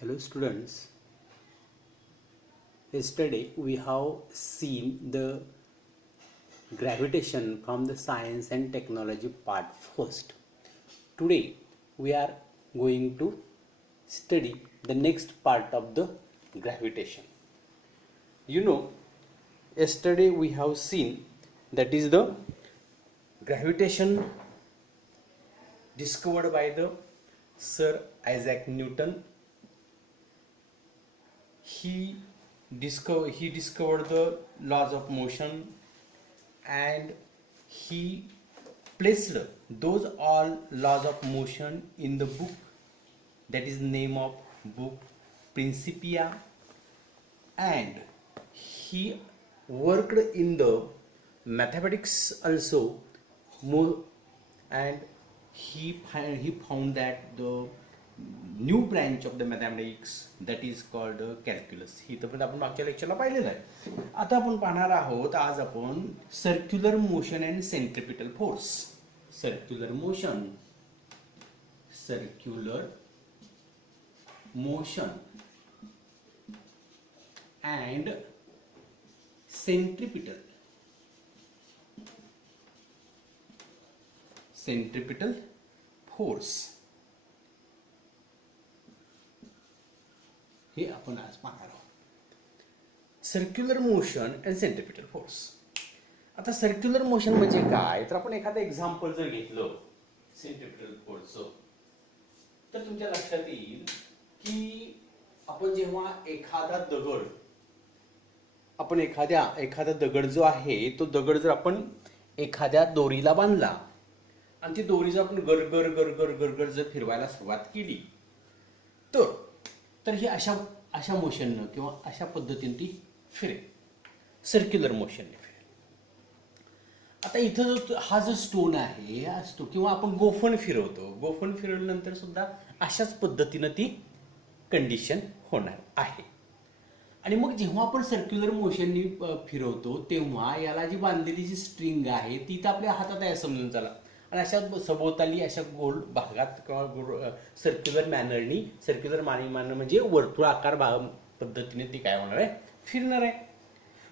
Hello students, yesterday we have seen the gravitation from the science and technology part first. Today we are going to study the next part of the gravitation. Yesterday we have seen that is the gravitation discovered by the Sir Isaac Newton. He discovered the laws of motion, and he placed those all laws of motion in the book, that is name of book Principia, and he worked in the mathematics also, and he found that the new branch of the mathematics that is called calculus. ही तर आपण मागच्या लेक्चरला पाहिलेलं आहे. आता आपण पाहणार आहोत आज आपण circular motion and centripetal force. Circular motion and centripetal force हे आपण आज पाहणार आहोत. Circular motion and centripetal force. आता सर्क्युलर मोशन म्हणजे काय, तर आपण एखादं एक्झाम्पल जर घेतलं सेंट्रिपिटल फोर्सचं, तर तुमच्या लक्षात येईल की आपण जेव्हा एखादा दगड जो आहे तो दगड जर आपण एखाद्या दोरीला बांधला आणि ती दोरी जर आपण गरगर गरगर गरगर जर फिरवायला सुरुवात केली तर ही अशा मोशननं किंवा अशा पद्धतीने ती फिरेल, सर्क्युलर मोशनने फिरेल. आता इथं हा जो स्टोन आहे असतो किंवा आपण गोफण फिरवल्यानंतर सुद्धा अशाच पद्धतीनं ती कंडिशन होणार आहे. आणि मग जेव्हा आपण सर्क्युलर मोशननी फिरवतो तेव्हा याला जी बांधलेली जी स्ट्रिंग आहे ती तर आपल्या हातात आहे समजून चला, आणि अशा सभोवताली अशा गोल भागात किंवा सर्क्युलर मॅनर म्हणजे वर्तुळाकार पद्धतीने ती काय होणार आहे, फिरणार आहे.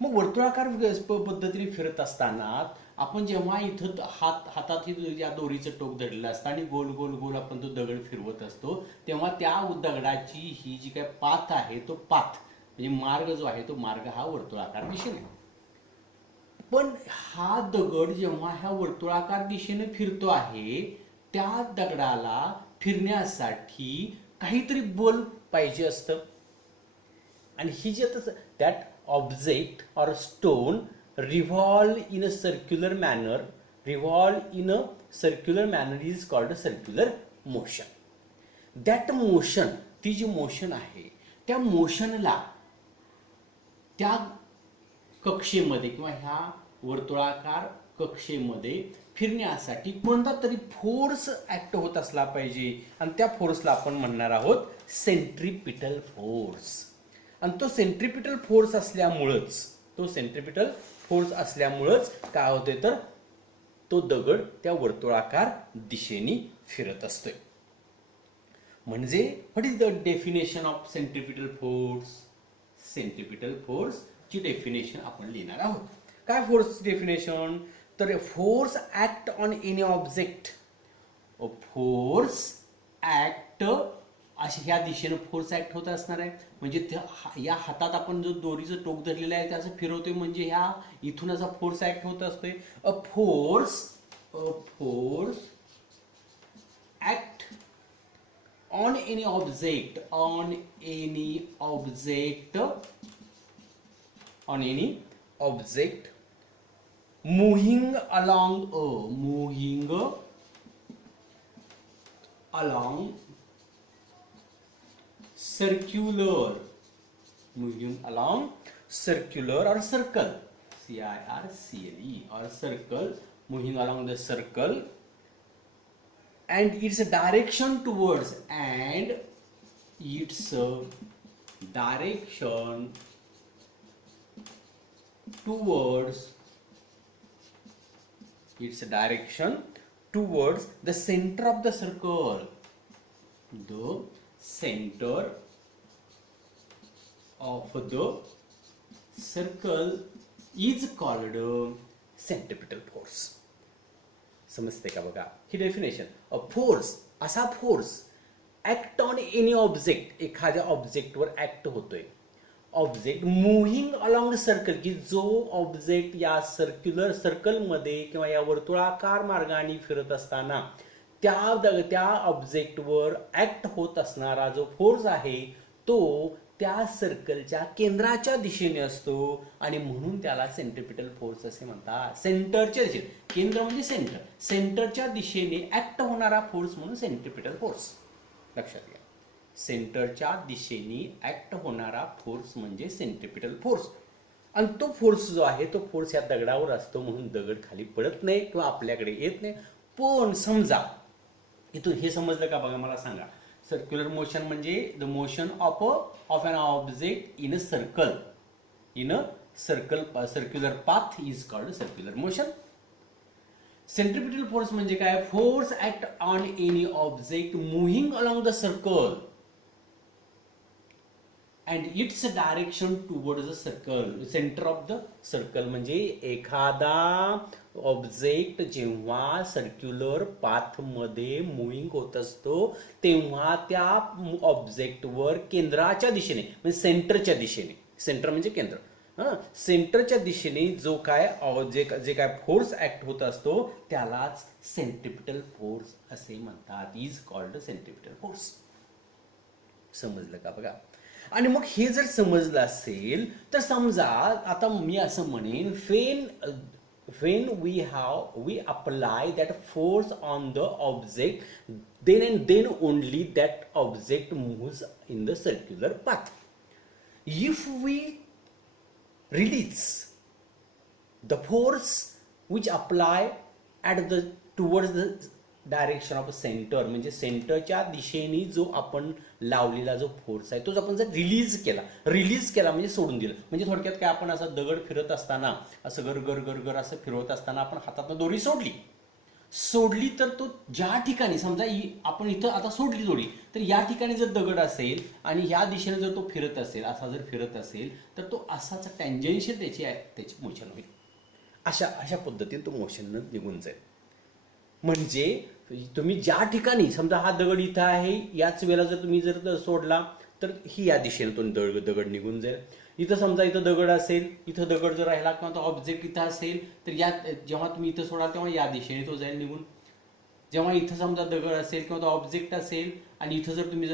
मग वर्तुळाकार पद्धतीने फिरत असताना आपण जेव्हा इथं हातात या दोरीचं टोक धरलेलं असतं आणि गोल गोल गोल आपण तो दगड फिरवत असतो, तेव्हा त्या दगडाची ही जी काय पाथ आहे तो पाथ म्हणजे मार्ग जो आहे तो मार्ग हा वर्तुळाकार दिशेने. पण हा दगड जेव्हा ह्या वर्तुळाकार दिशेने फिरतो आहे, त्या दगडाला फिरण्यासाठी काहीतरी बल पाहिजे असतं. आणि ही जे that object or stone revolve in a circular manner is called a circular motion. That motion, ती जी मोशन आहे त्या मोशनला त्या कक्षेमध्ये किंवा ह्या वर्तुळाकार कक्षेमध्ये फिरण्यासाठी कोणता तरी फोर्स ऍक्ट होत असला पाहिजे, आणि त्या फोर्सला आपण म्हणणार आहोत सेंट्रिपिटल फोर्स. आणि तो सेंट्रिपिटल फोर्स असल्यामुळेच काय होते, तर तो दगड त्या वर्तुळाकार दिशेने फिरत असतोय. म्हणजे what is the definition of centripetal force? Centripetal force ची डेफिनेशन आपण लिहिणार आहोत. काय फोर्स डेफिनेशन? तर force act on any object. Force act अशा ह्या दिशेनं फोर्स ऍक्ट होत असणार आहे. म्हणजे या हातात आपण जो दोरीचं टोक धरलेलं आहे त्याचं फिरवतोय, म्हणजे ह्या इथून असा फोर्स ऍक्ट होत असतोय. A force act on any object moving along circular or circle, or circle, moving along the circle, and its direction towards the center of the circle. The center of the circle is called centripetal force. समजते का बघा ही definition. A force, असा force act on any object, एखाद्या ऑब्जेक्टवर act होतोय. Object moving along the circle, की जो object या circular सर्कलमध्ये किंवा या वर्तुळाकार मार्गाने फिरत असताना त्या ऑब्जेक्टवर ऍक्ट होत असणारा जो फोर्स आहे तो त्या सर्कलच्या केंद्राच्या दिशेने असतो आणि म्हणून त्याला सेंट्रिपिटल फोर्स असे म्हणतात. सेंटरच्या दिशेने, केंद्र म्हणजे सेंटर, सेंटरच्या दिशेने ऍक्ट होणारा फोर्स म्हणून सेंट्रिपिटल फोर्स. लक्षात घ्या, सेंटरच्या दिशेने ऍक्ट होणारा फोर्स म्हणजे सेंट्रिपिटल फोर्स. आणि तो फोर्स जो आहे तो फोर्स या दगडावर असतो म्हणून दगड खाली पडत नाही किंवा आपल्याकडे येत नाही. पण समजा इथून हे समजलं का बघा, मला सांगा. सर्क्युलर मोशन म्हणजे the motion of an object in a circular path is called circular motion. Centripetal force म्हणजे काय? Force act on any object moving along the circle and its direction towards the circle, centre of the circle. म्हणजे एखादा object जेव्हा circular path मध्ये moving होत असतो तेव्हा त्या ऑब्जेक्टवर केंद्राच्या दिशेने म्हणजे सेंटरच्या दिशेने, सेंटर म्हणजे केंद्र, सेंटरच्या दिशेने जो काय जे काय फोर्स ऍक्ट होत असतो त्यालाच सेंट्रिपिटल फोर्स असे म्हणतात. Is called centripetal force. समजलं का बघा. आणि मग हे जर समजलं असेल तर समजा आता मी असं म्हणेन, when we apply that force on the object, then and then only that object moves in the circular path. If we release the force which apply at the towards the direction of centre, म्हणजे सेंटरच्या दिशेने जो आपण लावलेला जो force आहे तोच आपण जर रिलीज केला म्हणजे सोडून दिलं, म्हणजे थोडक्यात काय, आपण असं दगड फिरत असताना असं गर असं फिरवत असताना आपण हातातनं दोरी सोडली तर तो ज्या ठिकाणी समजा आपण इथं आता सोडली दोरी, तर या ठिकाणी जर दगड असेल आणि या दिशेने जर तो फिरत असेल, असा जर फिरत असेल तर तो असाच टँजेन्शियल त्याची मोशन होईल. अशा पद्धतीने तो मोशन निघून जाईल. म्हणजे तुम्ही ज्या ठिकाणी समजा हा दगड इथं आहे, याच वेळेला जर तुम्ही जर सोडला तर ही या दिशेने तो दगड निघून जाईल. इथं समजा इथं दगड असेल, इथं दगड जर राहिला किंवा तो ऑब्जेक्ट इथं असेल तर जेव्हा तुम्ही इथं सोडाल तेव्हा या दिशेने तो जाईल निघून. जेव्हा इथं समजा दगड असेल किंवा तो ऑब्जेक्ट असेल आणि इथं जर तुम्ही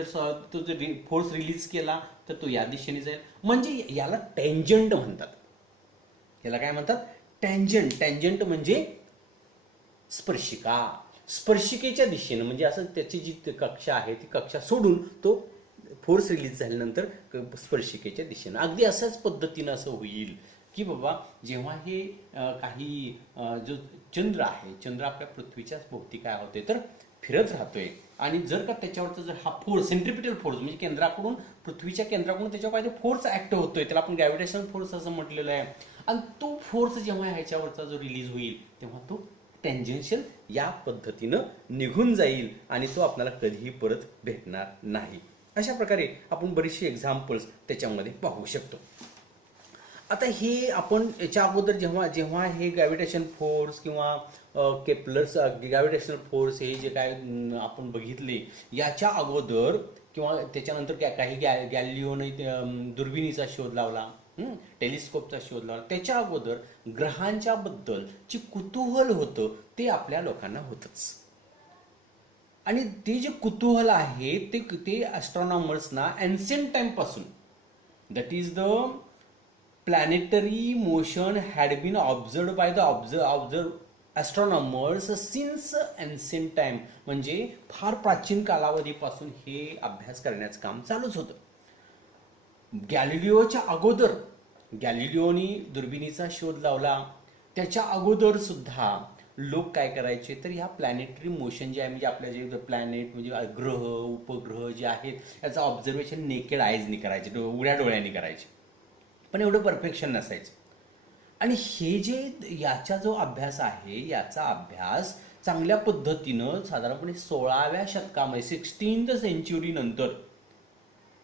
तो जर फोर्स रिलीज केला तर तो या दिशेने जाईल. म्हणजे याला टँजंट म्हणतात. याला काय म्हणतात? टँजंट म्हणजे स्पर्शिकेच्या दिशेने, म्हणजे असं त्याची जी कक्षा आहे ती कक्षा सोडून तो फोर्स रिलीज झाल्यानंतर स्पर्शिकेच्या दिशेने. अगदी अशाच पद्धतीनं असं होईल की बाबा जेव्हा हे काही जो चंद्र आहे, चंद्र आपल्या पृथ्वीच्या भोवती काय होते तर फिरत राहतोय आणि जर का त्याच्यावरचा जर हा फोर्स सेंट्रिपिटल फोर्स म्हणजे केंद्राकडून, पृथ्वीच्या केंद्राकडून त्याच्यावर काय फोर्स ऍक्ट होतोय, त्याला आपण ग्रॅव्हिटेशनल फोर्स असं म्हटलेलं आहे. आणि तो फोर्स जेव्हा ह्याच्यावरचा जो रिलीज होईल तेव्हा तो टँजेन्शियल या पद्धतीनं निघून जाईल आणि तो आपल्याला कधीही परत भेटणार नाही. अशा प्रकारे आपण बरीचशी एक्झाम्पल्स त्याच्यामध्ये पाहू शकतो. आता हे आपण याच्या अगोदर जेव्हा हे ग्रॅव्हिटेशन फोर्स किंवा केप्लर्स ग्रॅव्हिटेशनल फोर्स हे जे काय आपण बघितले याच्या अगोदर किंवा त्याच्यानंतर काही गॅलिलिओने दुर्बिणीचा शोध लावला, टेलिस्कोपचा शोध लावला, त्याच्या अगोदर ग्रहांच्या बद्दलची कुतूहल होतं ते आपल्या लोकांना होतच. आणि ते जे कुतूहल आहे ते ॲस्ट्रॉनॉमर्सना एन्शियंट टाइम पासून, that is the planetary motion had been observed by the astronomers since ancient time, म्हणजे फार प्राचीन कालावधीपासून हे अभ्यास करण्याचं काम चालूच होतं. गॅलिलिओच्या अगोदर, गॅलिलिओनी दुर्बिणीचा शोध लावला त्याच्या अगोदर सुद्धा लोक काय करायचे तर ह्या प्लॅनेटरी मोशन जे आहे, म्हणजे आपल्या जे प्लॅनेट म्हणजे ग्रह उपग्रह जे आहेत याचं ऑब्झर्वेशन नेकेड आयजनी करायचे, उघड्या डोळ्यांनी करायचे, पण एवढं परफेक्शन नसायचं. आणि हे जे याचा जो अभ्यास आहे याचा अभ्यास चांगल्या पद्धतीनं साधारणपणे 16व्या शतकामध्ये 16th सेंचुरी नंतर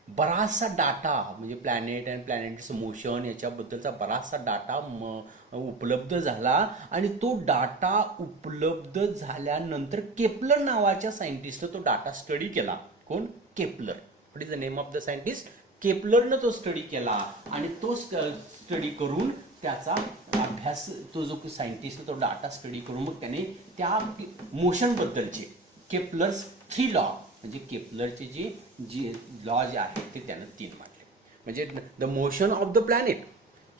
बराचसा डाटा म्हणजे प्लॅनेट अँड प्लॅनेट्स मोशन याच्याबद्दलचा बराचसा डाटा उपलब्ध झाला आणि तो डाटा उपलब्ध झाल्यानंतर केपलर नावाच्या सायंटिस्टनं तो डाटा स्टडी केला. कोण? Kepler. What is the name of the scientist? केपलरनं तो स्टडी केला आणि तो स्टडी करून त्याचा अभ्यास, तो जो सायंटिस्ट तो डाटा स्टडी करून मग त्याने त्या मोशनबद्दलचे केपलर्स 3 लॉ म्हणजे केपलरचे जे लॉ जे आहेत ते त्यानं 3 मांडले. म्हणजे the motion of the planet,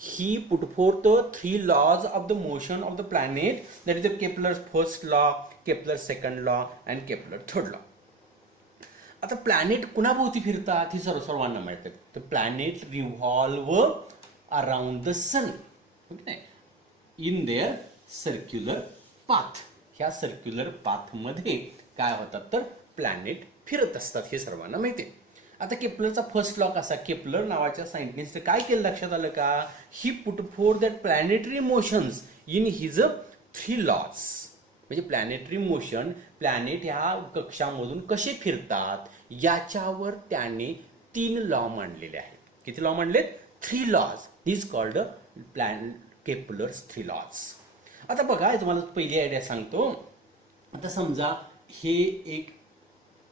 he put forth the 3 laws of the motion of the planet, that is the Kepler's first law, Kepler second law and Kepler third law. आता planet कुणाभोवती फिरतात ही सर्वांना माहिती आहे. तर planet revolve around the sun in their circular path. ह्या circular पाथमध्ये काय होतात तर प्लॅनेट फिरत असतात हे सर्वांना माहिती आहे. आता केपलरचा फर्स्ट लॉ कसा? केपलर नावाच्या सायंटिस्टने काय केलं लक्षात आलं का? He put forth that planetary motions in his 3 laws. म्हणजे प्लॅनेटरी मोशन, प्लॅनेट ह्या कक्षामधून कसे फिरतात याच्यावर त्याने 3 लॉ मांडलेले आहेत. किती लॉ मांडलेत? 3 laws. Is called Kepler's 3 laws. आता बघा तुम्हाला पहिली आयडिया सांगतो. आता समजा हे एक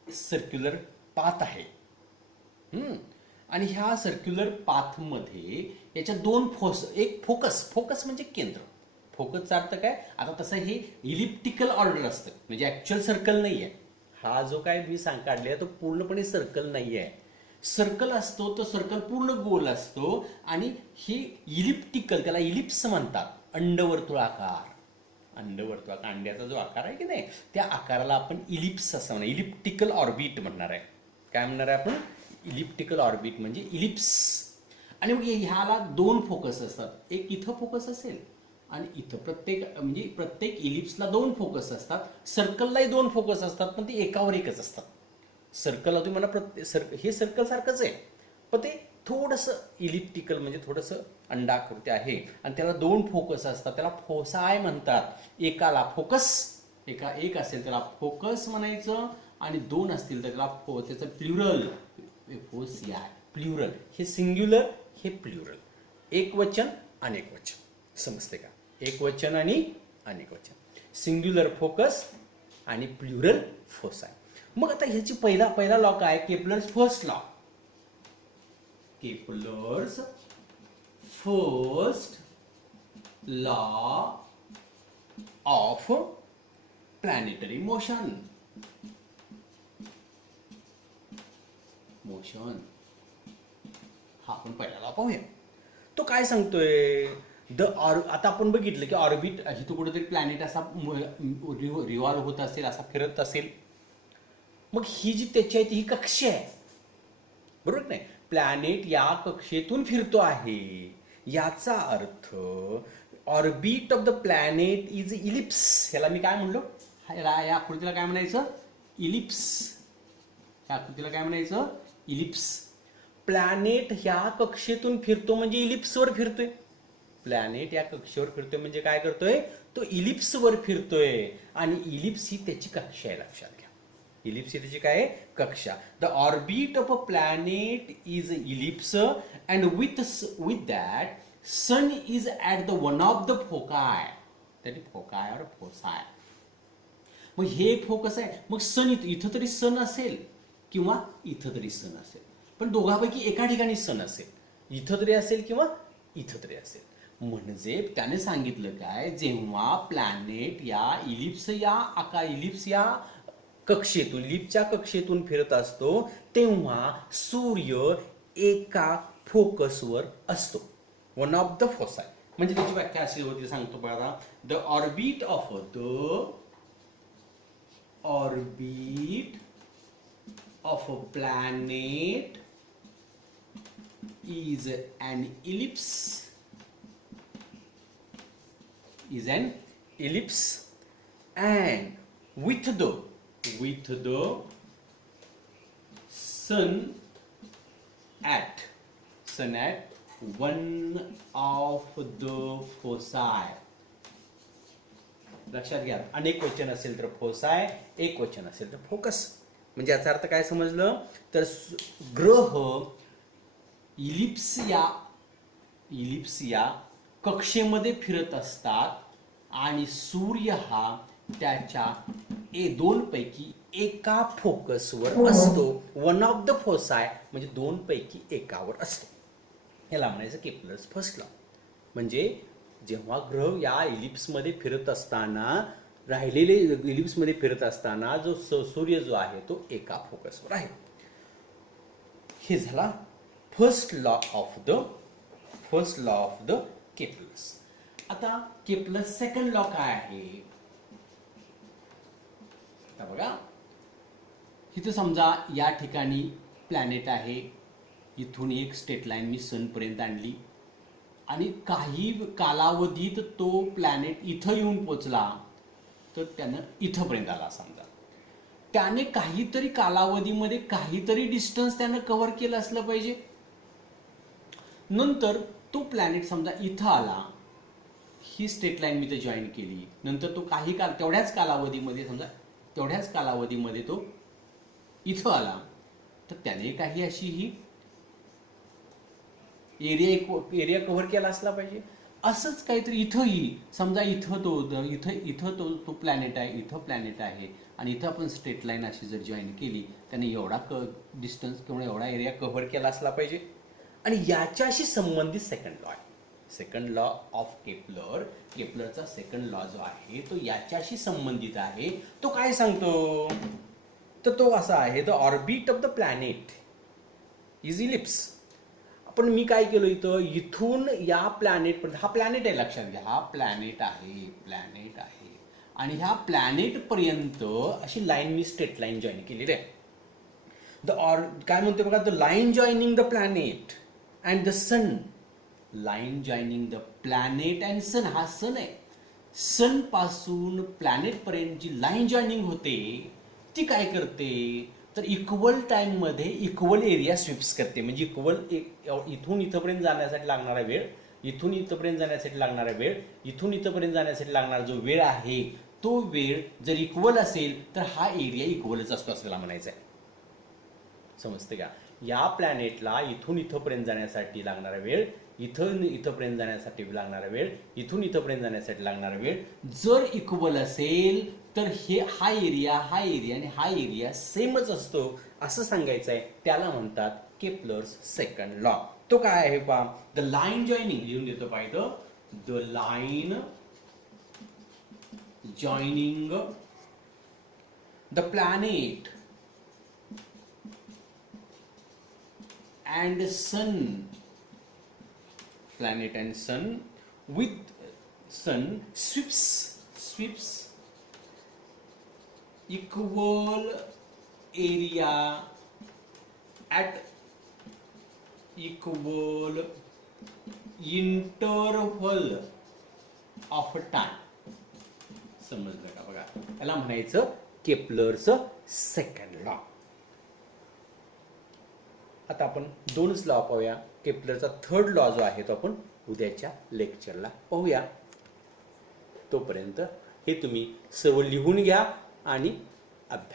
सर्क्युलर पाथ आहे आणि ह्या सर्क्युलर पाथमध्ये याच्या 2 एक फोकस म्हणजे केंद्र. फोकसचा अर्थ काय? आता तसं हे इलिप्टिकल ऑर्डर असतं म्हणजे ऍक्च्युअल सर्कल नाही आहे. हा जो काय मी काढले तो पूर्णपणे सर्कल नाही आहे. सर्कल असतो तो सर्कल पूर्ण गोल असतो आणि हे इलिप्टिकल, त्याला इलिप्स म्हणतात. अंडवर्तुळाकार, अंड्याचा जो आकार आहे की नाही त्या आकाराला आपण इलिप्स असं म्हणा, इलिप्टिकल ऑर्बिट म्हणणार आहे. काय म्हणणार आहे आपण? इलिप्टिकल ऑर्बिट म्हणजे इलिप्स. आणि मग ह्याला 2 फोकस असतात. एक इथं फोकस असेल आणि इथं प्रत्येक इलिप्सला 2 फोकस असतात. सर्कललाही 2 फोकस असतात पण ते एकावर एकच असतात. सर्कलला तुम्ही म्हणा हे सर्कल सारखंच आहे पण ते थोडंसं इलिप्टिकल म्हणजे थोडंसं अंडाकृती आहे आणि त्याला 2 फोकस असतात. त्याला फोसाय म्हणतात. एकाला फोकस, एक असेल त्याला फोकस म्हणायचं आणि 2 असतील तर त्याला त्याचं प्लुरल, फोसियाय, प्लुरल. हे सिंग्युलर, हे प्लुरल. एक वचन अनेक वचन. समजते का? एक वचन आणि अनेक वचन. सिंग्युलर फोकस आणि प्लुरल फोसाय. मग आता ह्याची पहिला लॉ काय? Kepler's first law. Kepler's first law of planetary motion. हा आपण पहिला लॉ पाहूया. तो काय सांगतोय? आता आपण बघितलं की ऑर्बिट इथं कुठेतरी प्लॅनेट असा रिव्हॉल्व होत असेल, असा फिरत असेल. मग ही जी त्याची आहे ती ही कक्षा आहे, बरोबर नाही? प्लॅनेट या कक्षेतून फिरतो आहे याचा earth orbit of the planet is ellipse. ह्याला मी काय म्हणलो? या आकृतीला काय म्हणायचं? इलिप्स. या आकृतीला काय म्हणायचं? इलिप्स. प्लॅनेट ह्या कक्षेतून फिरतो म्हणजे इलिप्सवर फिरतोय. प्लॅनेट या कक्षेवर फिरतोय म्हणजे काय करतोय? तो इलिप्सवर फिरतोय आणि इलिप्स ही त्याची कक्षा आहे, लक्षात घ्या. इलिप्स ही त्याची काय आहे? कक्षा. The orbit of a planet is ellipse and with that sun is at the one of the foci. That is foci और फोसाय. मग हे एक फोकस आहे. मग सन इथं तरी सन असेल किंवा इथं तरी सन असेल, पण दोघांपैकी एका ठिकाणी सन असेल. इथं तरी असेल किंवा इथं तरी असेल. म्हणजे त्याने सांगितलं काय? जेव्हा प्लॅनेट या इलिप्स या कक्षेतून, इलिप्सच्या कक्षेतून फिरत असतो तेव्हा सूर्य एका फोकसवर असतो, वन ऑफ द फोसाय. म्हणजे त्याची व्याख्या अशी होती, सांगतो बघा. The orbit of a planet is an ellipse and with the sun at one of the foci. लक्षात घ्या, अनेक वचन असेल तर फोसाय, एक वचन असेल तर फोकस. म्हणजे याचा अर्थ काय समजलं तर ग्रह इलिप्स या कक्षेमध्ये फिरत असतात आणि सूर्य हा त्याच्या दोन पैकी एका फोकसवर असतो. वन ऑफ द फोसाय म्हणजे दोन पैकी एकावर असतो. याला म्हणायचं केपलर्स फर्स्ट लॉ. म्हणजे जेव्हा ग्रह या इलिप्समध्ये फिरत असताना राहिलेले इलिप्समध्ये फिरत असताना जो सूर्य जो आहे तो एका फोकसवर आहे. हे झाला first law of the Kepler's. आता केपलर्स सेकंड लॉ काय आहे? आता बघा, इथं समजा या ठिकाणी प्लॅनेट आहे, इथून एक स्ट्रेट लाईन मी सन पर्यंत आणली आणि काही कालावधीत तो प्लॅनेट इथं येऊन पोचला, तर त्यानं इथंपर्यंत आला समजा. त्याने काहीतरी कालावधीमध्ये काहीतरी डिस्टन्स त्यानं कव्हर केलं असलं पाहिजे. नंतर तो प्लॅनेट समजा इथं आला, ही स्ट्रेट लाईन मी तर जॉईन केली, नंतर तो काही तेवढ्याच कालावधीमध्ये तो इथं आला, तर त्याने काही अशी ही एरिया कव्हर केला असला पाहिजे. असंच काहीतरी इथंही समजा इथं तो प्लॅनेट आहे, इथं प्लॅनेट आहे आणि इथं आपण स्ट्रेट लाईन अशी जर जॉईन केली, त्याने एवढा डिस्टन्स किंवा एवढा एरिया कव्हर केला असला पाहिजे. आणि याच्याशी संबंधित सेकंड लॉ आहे. सेकंड लॉ ऑफ केपलरचा सेकंड लॉ जो आहे तो याच्याशी संबंधित आहे. तो काय सांगतो तर तो असा आहे, the orbit of the planet is ellipse. पण मी काय केलं इथून या प्लॅनेट पर्यंत, हा प्लॅनेट आहे लक्षात घ्या, हा प्लॅनेट आहे आणि ह्या प्लॅनेट पर्यंत अशी लाईन मी स्ट्रेट लाईन जॉईन केलेली आहे. काय म्हणते बघा, the line joining the planet and the sun. Line joining the planet and sun, हा सन आहे. सन पासून प्लॅनेट पर्यंत जी लाईन जॉईनिंग होते ती काय करते तर इक्वल टाइम मध्ये इक्वल एरिया स्वीप्स करते. म्हणजे इथून इथपर्यंत जाण्यासाठी लागणारा वेळ, इथून इथपर्यंत जाण्यासाठी लागणारा जो वेळ आहे तो वेळ जर इक्वल असेल तर हा एरिया इक्वलच असतो असं म्हणायचं आहे. समजते का? या प्लॅनेटला इथून इथपर्यंत जाण्यासाठी लागणारा वेळ, इथपर्यंत जाण्यासाठी लागणारा वेळ, इथून इथपर्यंत जाण्यासाठी लागणारा वेळ जर इक्वल असेल तर हा एरिया आणि हा एरिया सेमच असतो असं सांगायचं आहे. त्याला म्हणतात केपलर्स सेकंड लॉ. तो काय आहे पहा, द लाईन जॉईनिंग लिहून देतो पाहिजे, the line joining the planet and sun, planet and sun with sun sweeps equal area at equal interval of time. समजलं का? बघा, याला म्हणायचं केपलरचं सेकंड लॉ. आता आपण दोनच लॉ पाहूया. केपलरचा थर्ड लॉ जो आहे तो आपण उद्याच्या लेक्चरला पाहूया. तोपर्यंत हे तुम्ही सर्व लिहून घ्या आणि अभ्यास